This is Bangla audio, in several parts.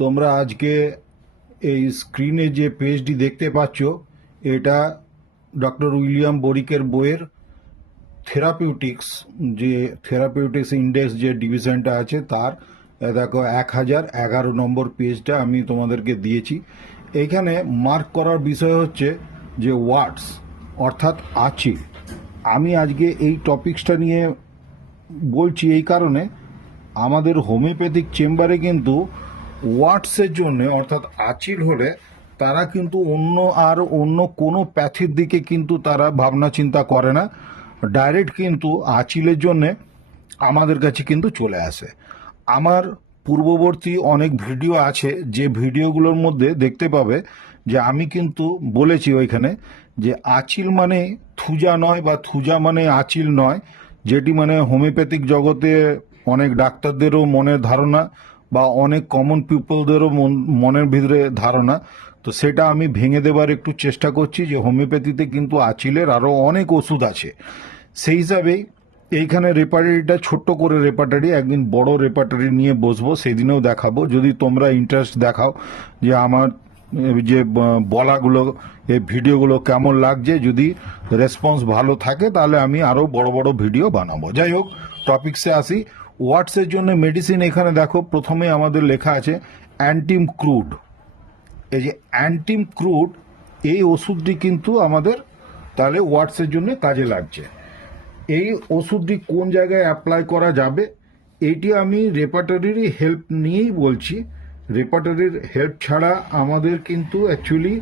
তোমরা আজকে এই স্ক্রিনে যে পেজটি দেখতে পাচ্ছ এটা ডক্টর উইলিয়াম বরিকের বইয়ের থেরাপিউটিক্স ইন্ডেক্স যে ডিভিশনটা আছে তার দেখো 1011 নম্বর পেজটা আমি তোমাদেরকে দিয়েছি। এইখানে মার্ক করার বিষয় হচ্ছে যে ওয়ার্ডস অর্থাৎ আঁচিল। আমি আজকে এই টপিকসটা নিয়ে বলছি এই কারণে আমাদের হোমিওপ্যাথিক চেম্বারে কিন্তু ওয়ার্ডসের জন্য অর্থাৎ আঁচিল হলে তারা কিন্তু অন্য কোনো প্যাথির দিকে কিন্তু তারা ভাবনা চিন্তা করে না, ডাইরেক্ট কিন্তু আঁচিলের জন্যে আমাদের কাছে কিন্তু চলে আসে। আমার পূর্ববর্তী অনেক ভিডিও আছে যে ভিডিওগুলোর মধ্যে দেখতে পাবে যে আমি কিন্তু বলেছি ওইখানে যে আঁচিল মানে থুজা নয় বা থুজা মানে আঁচিল নয়, যেটি মানে হোমিওপ্যাথিক জগতে অনেক ডাক্তারদেরও মনের ধারণা বা অনেক কমন পিপলদেরও মনের ভিতরে ধারণা। তো সেটা আমি ভেঙে দেবার একটু চেষ্টা করছি যে হোমিওপ্যাথিতে কিন্তু আঁচিলের আরও অনেক ওষুধ আছে। সেই হিসাবেই এইখানে রেপার্টারিটা ছোট্ট করে রেপার্টারি, একদিন বড় রেপার্টারি নিয়ে বসবো, সেদিনেও দেখাবো। যদি তোমরা ইন্টারেস্ট দেখাও যে আমার যে বলাগুলো এই ভিডিওগুলো কেমন লাগছে, যদি রেসপন্স ভালো থাকে তাহলে আমি আরও বড় বড় ভিডিও বানাবো। যাই হোক, টপিকসে আসি। ওয়ার্ডসের জন্য মেডিসিন এখানে দেখো প্রথমে আমাদের লেখা আছে অ্যান্টিম ক্রুড। এই যে অ্যান্টিম ক্রুড এই ওষুধটি কিন্তু আমাদের তাহলে ওয়ার্ডসের জন্য কাজে লাগছে। এই ওষুধটি কোন জায়গায় অ্যাপ্লাই করা যাবে এইটি আমি রেপার্টারির হেল্প নিয়েই বলছি। রেপার্টারির হেল্প ছাড়া আমাদের কিন্তু অ্যাকচুয়ালি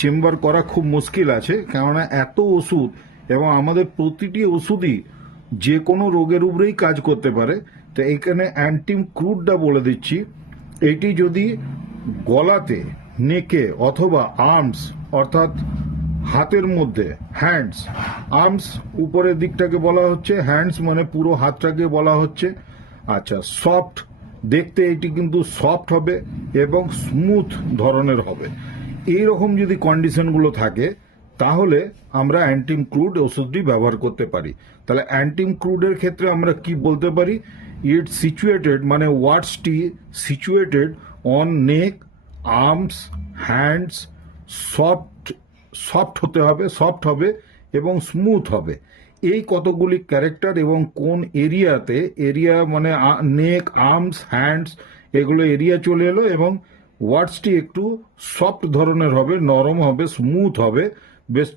চেম্বার করা খুব মুশকিল আছে, কেননা এত ওষুধ এবং আমাদের প্রতিটি ওষুধই যে কোনো রোগের উপরেই কাজ করতে পারে। তো এইখানে অ্যান্টিম ক্রুডটা বলে দিচ্ছি। এটি যদি গলাতে, নেকে অথবা আর্মস অর্থাৎ হাতের মধ্যে, হ্যান্ডস, আর্মস উপরের দিকটাকে বলা হচ্ছে, হ্যান্ডস মানে পুরো হাতটাকে বলা হচ্ছে। আচ্ছা, সফট দেখতে এটি কিন্তু সফট হবে এবং স্মুথ ধরনের হবে। এই রকম যদি কন্ডিশনগুলো থাকে তাহলে আমরা অ্যান্টিম ক্রুড ওষুধটি ব্যবহার করতে পারি। তাহলে অ্যান্টিম ক্রুডের ক্ষেত্রে আমরা কি বলতে পারি, ইট সিচুয়েটেড মানে ওয়ার্ডসটি situated on neck, arms, hands, soft হতে হবে, সফট হবে এবং স্মুথ হবে। এই কতগুলি ক্যারেক্টার এবং কোন এরিয়াতে, এরিয়া মানে নেক, আর্মস, হ্যান্ডস এগুলো এরিয়া চলে এলো, এবং ওয়ার্ডসটি একটু সফট ধরনের হবে, নরম হবে, স্মুথ হবে, বেশ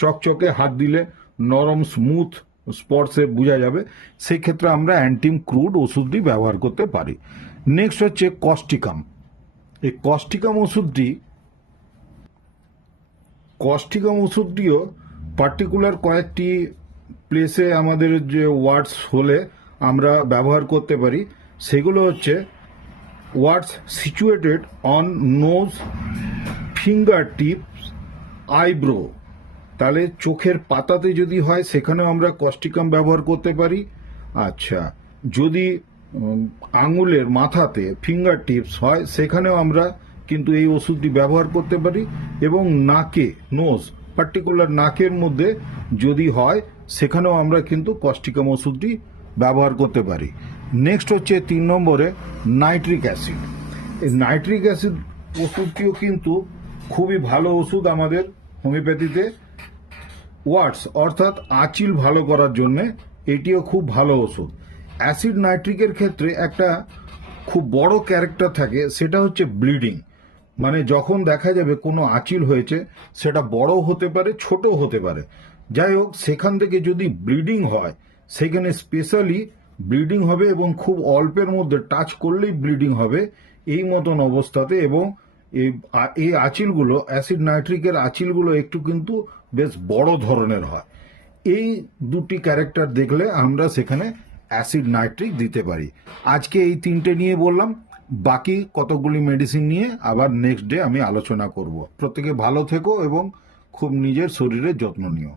চকচকে হাত দিলে নরম স্মুথ স্পর্শে বোঝা যাবে। সেই ক্ষেত্রে আমরা অ্যান্টিম ক্রুড ওষুধটি ব্যবহার করতে পারি। নেক্সট হচ্ছে কস্টিকাম। এই কস্টিকাম ওষুধটিও পার্টিকুলার কয়েকটি প্লেসে আমাদের যে ওয়ার্ডস হলে আমরা ব্যবহার করতে পারি। সেগুলো হচ্ছে words situated on nose, fingertips, eyebrow. তাহলে চোখের পাতাতে যদি হয় সেখানেও আমরা কস্টিকাম ব্যবহার করতে পারি। আচ্ছা, যদি আঙুলের মাথাতে, ফিঙ্গার টিপস হয় সেখানেও আমরা কিন্তু এই ওষুধটি ব্যবহার করতে পারি। এবং নাকে, নোজ পার্টিকুলার নাকের মধ্যে যদি হয় সেখানেও আমরা কিন্তু কস্টিকাম ওষুধটি ব্যবহার করতে পারি। নেক্সট হচ্ছে 3 নম্বরে নাইট্রিক অ্যাসিড। এই নাইট্রিক অ্যাসিড ওষুধটিও কিন্তু খুবই ভালো ওষুধ আমাদের হোমিওপ্যাথিতে। ওয়ার্ডস অর্থাৎ আঁচিল ভালো করার জন্যে এটিও খুব ভালো ওষুধ। অ্যাসিড নাইট্রিকের ক্ষেত্রে একটা খুব বড় ক্যারেক্টার থাকে, সেটা হচ্ছে ব্লিডিং। মানে যখন দেখা যাবে কোনো আঁচিল হয়েছে, সেটা বড় হতে পারে, ছোট হতে পারে, যাই হোক সেখান থেকে যদি ব্লিডিং হয় সেখানে স্পেশালি ব্লিডিং হবে এবং খুব অল্পের মধ্যে টাচ করলেই ব্লিডিং হবে এই মতন অবস্থাতে। এবং এই আঁচিলগুলো, অ্যাসিড নাইট্রিকের আঁচিলগুলো একটু কিন্তু বেশ বড় ধরনের হয়। এই দুটি ক্যারেক্টার দেখলে আমরা সেখানে অ্যাসিড নাইট্রিক দিতে পারি। আজকে এই 3টে নিয়ে বললাম, বাকি কতগুলি মেডিসিন নিয়ে আবার নেক্সট ডে আমি আলোচনা করব। প্রত্যেকে ভালো থেকো এবং খুব নিজের শরীরের যত্ন নিও।